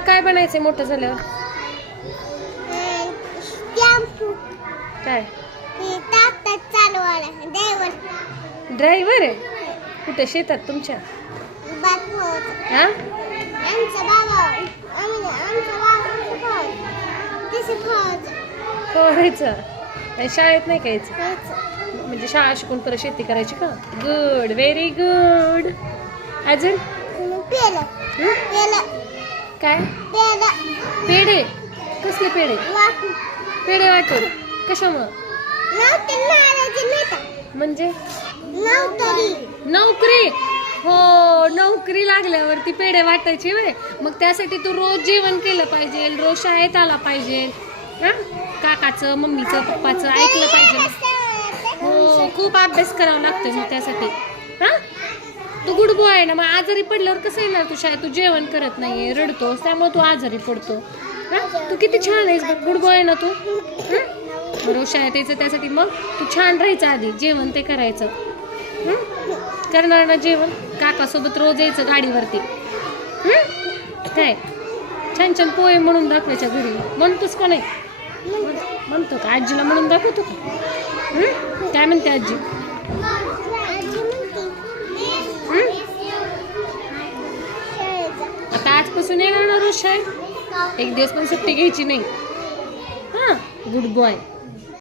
काय बनायचंय मोठं झाल्यावर? काय? ड्रायव्हर आहे? कुठे? शेतात तुमच्या? हा? करायचं शाळेत नाही का यायचं म्हणजे शाळा शिकून परत शेती करायची का? गुड व्हेरी गुड अजून? काय? पेढे. कसले पेढे? पेढे वाटून. कशामुळं? म्हणजे? नोकरी. हो नोकरी लागल्यावरती पेढे वाटायची वे मग त्यासाठी तू रोज जेवण केलं पाहिजे रोज शाळेत आला पाहिजे. हा? काकाचं मम्मीचं पप्पाचं ऐकलं पाहिजे. हो खूप अभ्यास करावा लागतोय मग त्यासाठी. हा? तू गुड बॉय आहे ना मग आजारी पडल्यावर कसं येणार तू शाळेत तू जेवण करत नाहीये रडतोस त्यामुळे तू आजारी पडतो. हा? तू किती छान आहेस गुड बॉय आहे ना तू. बरोबर शाळेत यायचं त्यासाठी मग तू छान राहायचं आधी जेवण ते करायचं. करणार ना जेवण? काकासोबत रोज यायचं गाडीवरती. काय? छान छान पोहे म्हणून दाखवायच्या घरी. म्हणतोस का नाही? म्हणतो का? आजीला म्हणून दाखवतो का? काय म्हणते आजी? आजपासून येणार ना रोज शाळेत एक दिवस पण सुट्टी घ्यायची नाही. हां गुड बॉय